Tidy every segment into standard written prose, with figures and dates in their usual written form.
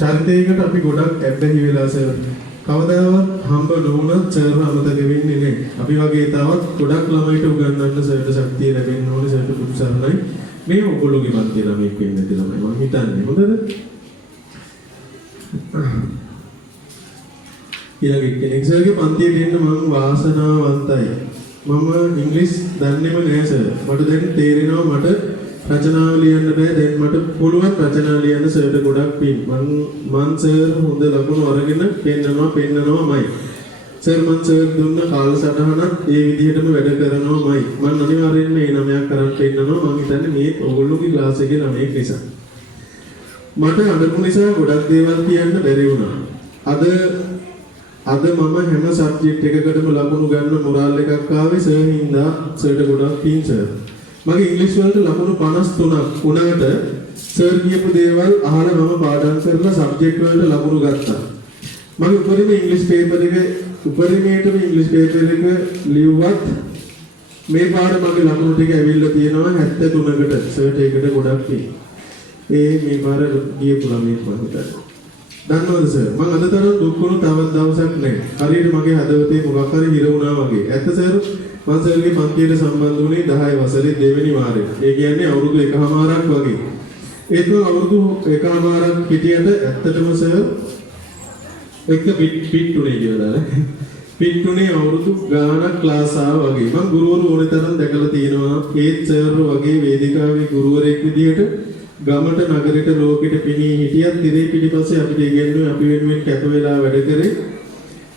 චරිතයකට අපි ගොඩක් ඇබ්බැහි වෙලා සර්. කවදාවත් හම්බ නොවුණත් සර් අමතක වෙන්නේ නැහැ. අපි වගේ තවත් ගොඩක් ළමයිට උගන්වන්න සර්ට ශක්තිය ලැබෙන්න ඕනේ සර්ට පුදුසරණයි. මේ ඔයගොල්ලෝගේ මන්ත්‍රී ළමෙක් වෙන්න ඇති ළමයි මම හිතන්නේ. හොඳද? ඊළඟ කෙනෙක් සර්ගේ පන්තියට එන්න මම වාසනාවන්තයි. මම ඉංග්‍රීසි දන්නේම නෑ සර්. මට දැන් තේරෙනවා මට රචනාව ලියන්න බෑ. දැන් මට පුළුවන් රචනා ලියන්න සර්ට ගොඩක් පිං. මං සර් හොඳ ලකුණු අරගෙන පෙන්නනවාමයි. සර් මං සර් දුන්න කාලසටහනත් ඒ විදිහටම වැඩ කරනවාමයි. මං අනිවාර්යෙන්ම මේ නමයක් කරන් පෙන්නනවා. මං හිතන්නේ මේ ඔයගොල්ලෝගේ ක්ලාස් එකේ ළමයෙක් නිසා. මට අඬපු නිසා ගොඩක් දේවල් කියන්න බැරි වුණා. අද මම හැම සබ්ජෙක්ට් එකකටම ලකුණු ගන්න මොරාල් එකක් ආවේ සර් හින්දා. සර්ට ගොඩක් පිං සර්. මගේ ඉංග්‍රීසි වලට ලකුණු 53ක් වුණාට සර් කියපු දේවල් අහලා මම පාඩම් කරලා සබ්ජෙක්ට් වලට ලකුණු ගත්තා. මගේ උපරිම ඉංග්‍රීසි පේපර් එක උපරිමයටම ඉංග්‍රීසි පේපර් එක ලිව්වත් මේ පාඩම මගේ ලකුණු ටික ඇවිල්ලා තියෙනවා 73කට. සර්ට ඒකට ගොඩක් පිං. මේ පාර ගියපු ළමයෙක් මම හිතන්නේ. දන්නවද සර් මම අද තරම් දුක් වුණු තවත් දවසක් නැහැ. හරියට මගේ හදවතේ මොකක් හරි හිර වුණා වගේ. ඇත්ත සර් මම සර්ගේ පන්තියට සම්බන්ධ වුණේ 10 වසරේ දෙවෙනි වාරේ. ඒ කියන්නේ අවුරුදු එකමාරක් වගේ. ඒත් මම අවුරුදු එකමාරක් හිටියට ඇත්තටම සර් එක පිටුනේ කියලා පිටුනේ අවුරුදු ගාණක් ක්ලාස් ආවා වගේ. මම ගුරුවරු ඕනේ තරම් දැකලා තියෙනවා. ඒත් සර් වගේ වේදිකාවේ ගුරුවරයෙක් විදියට ගමට නගරෙට ලෝකෙට පිණී හිටියත් ඉරේ පිටිපස්සේ අපිට ඉගෙනුනේ අපි වෙනුවෙන් කැප වෙලා වැඩ කරේ.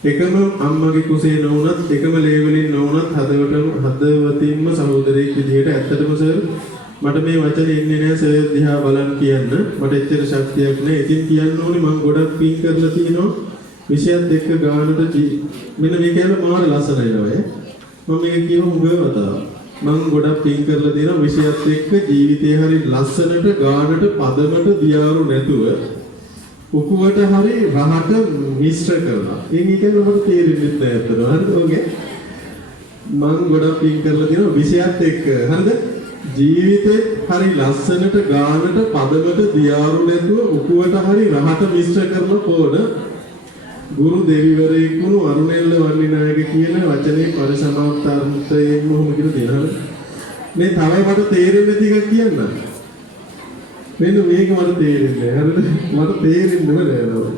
එකම අම්මගේ කුසේ නොවුනත් එකම ලේවලින් නොවුනත් හදවතින්ම සහෝදරයෙක් විදිහට ඇත්තටම සර් මට මේ වචනේ එන්නේ නැහැ සර් දිහා බලන් කියන්න. මට එච්චර ශක්තියක් නැහැ. ඉතින් කියන්න ඕනේ මම ගොඩක් පින් කරලා තියෙනවා. විෂයත් එක්ක ගානට මෙන්න මේ කියන්නේ මාර ලස්සනයි නේද? මම මේක කියව හුඟවතාව. මම ගොඩක් පින් කරලා දෙනවා විෂයත් එක්ක ජීවිතේ හරි ලස්සනට ගානට පදමට දියාරු නැතුව උකුවට හරි රහට මිශ්‍ර කරලා. ඒක කියන්නේ ඔබට තේරෙන්නේ නැහැ අතන. හරිද ඔගේ? මම ගොඩක් පින් කරලා දෙනවා විෂයත් එක්ක. හරිද? ජීවිතේ හරි ලස්සනට ගානට පදමට දියාරු නැතුව උකුවට හරි රහට මිශ්‍ර කරන පොණ ගුරු දෙවිවරයෙක් වුණු අරුණෙල්ල වන්නිනායක කියන වචනේ පරිසමාප්තාර්ථයෙන් මොහොම කියලා දෙනවා. මේ තව මට තේරෙන්නේ ටිකක් කියන්න. මෙන්න මේක මට තේරෙන්නේ. හරිද? මට තේරෙන්නේ නැහැ.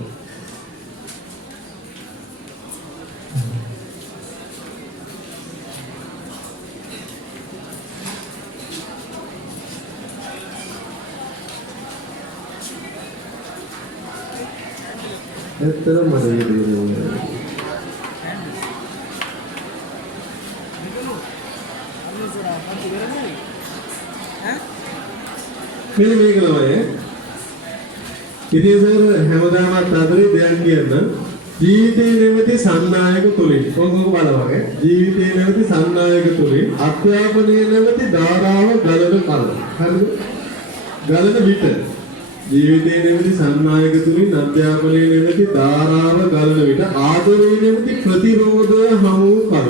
ඇත්තටම මට තේරෙන්නේ මෙන්න මේක තමයි. ඉතින් සර් හැමදාමත් අතරේ දෙයක් කියන්න. ජීවිතේ නැවති සන්නායක තුලින් ඔක්කොම බලවගේ. ජීවිතේ නැවති සන්නායක තුලින් අධ්‍යාපනයේ නැවති ධාරාව ගලන කල. හරිද? ගලන විට ජීවිතේ නැවති සන්නායක තුලින් අධ්‍යාපනයේ නැවති ධාරාව ගලන විට ආදරයේ නැවති ප්‍රතිරෝධය හමු කල.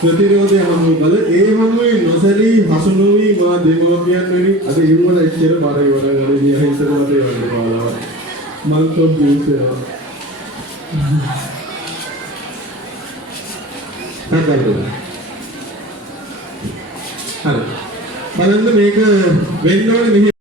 ප්‍රතිරෝධය හමු කල ඒ හමුවේ නොසැලී හසු නොවි මා දෙමෝපියන් වෙනි අද ඉරුවල එච්චර බර ඉවර ගන්නේ හිතට මත යන්නේ පාලා මං කොම්පියුටර් හරි බලන්න මේක වෙන්න ඕනේ